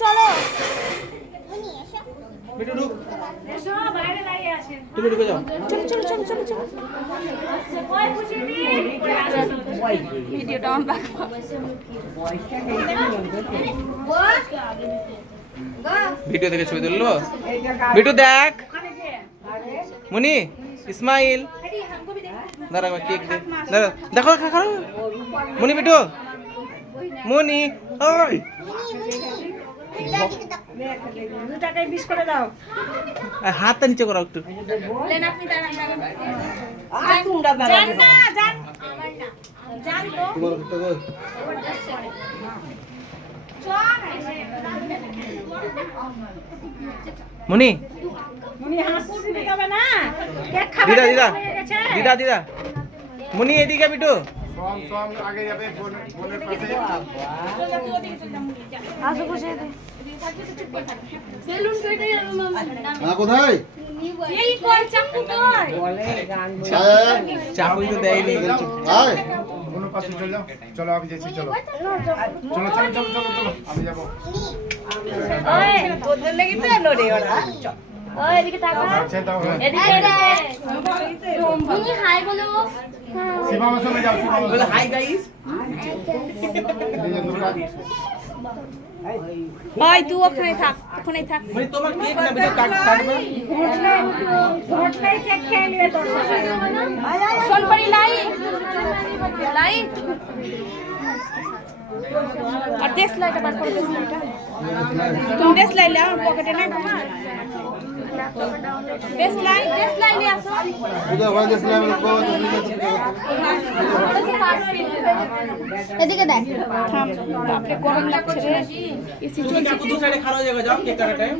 চলো। বিটু ঢুক, এসো বাইরে দাঁড়িয়ে আছেন। তুমি ঢুকে যাও। চলো চলো চলো চলো চলো। ওই বুঝিয়ে দি ভিডিওটা অন রাখো। ভিডিও থেকে ছবি তুললো। বিটু দেখ, মুনি ইসমাইল দাঁড়া কেক দে, দাঁড়া দেখো খাও। মুনি বিটু, মুনি ওই টাকায় 20 করে দাও। হাতটা নিচে করো একটু। লেন আপনি দাঁড়ান দাঁড়ান। জান না জান জান তো মুনি উনি হাত দিতে হবে না। কেক খাবে দিদা দিদা হয়ে গেছে। দিদা দিদা মুনি এদিকে বিটু। সম আগে যাবে বোনের পাশে। আসো বসে দে। কোথায়? এই কই চাকু কই? চাকুই তো দেয়নি। আয় বোনের পাশে চলে যাও। চলো আমি যাচ্ছি, চলো চলো চলো চলো চলো চলো আমি যাবো। ওই তোদের লাগি তো এলো রে ওরা। ওই এদিকে তাকা। আচ্ছা দাও। এদিকে এদিকে। মুনি হাই বলো। শিবা মার সঙ্গে যাও, শিবা মার বলে হাই গাইস। ওই তুই ওখানে থাক, ওখানেই থাক। মুনি তোমার কেক না বিটু কাটবে। ঘটনাই কেক খেয়ে নিয়ে তোর সাথে। সোনপাড়ি লাই লাই আর দেশ লাইটা বার করে দেশ লাইটা। তুমি দেশ লাই লাও পকেটে নাই তোমার। দেশ লাই নিয়ে আসো। এদিকে দেখ। থাম, বাপরে গরম লাগছে রে। এসি তুমি চলছে। চাকু দু সাইডে খাড়া হয়ে যাবে, যাও কেক কাটার টাইম।